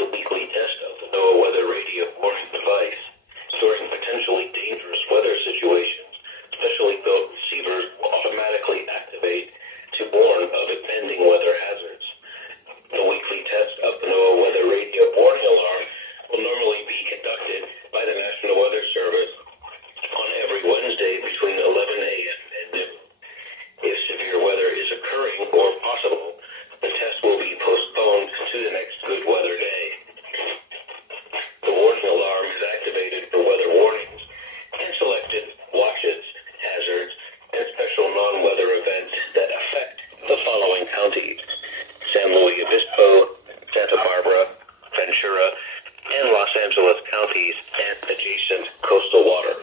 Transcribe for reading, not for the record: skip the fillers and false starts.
a weekly test of the NOAA weather radio warning device. During potentially dangerous weather situations, specially built receivers will automatically activate to warn of impending weather hazards. The weekly test of the NOAA weather radio warning alarm will normally be conducted by the National Weather Service on every Wednesday between 11 a.m. and noon. If severe weather is occurring or possible, the test will be postponed to the next good weather day. The warning alarm is activated for weather warnings and selected watches, hazards, and special non-weather events that affect the following counties: San Luis Obispo, Santa Barbara, Ventura, and Los Angeles counties and adjacent coastal waters.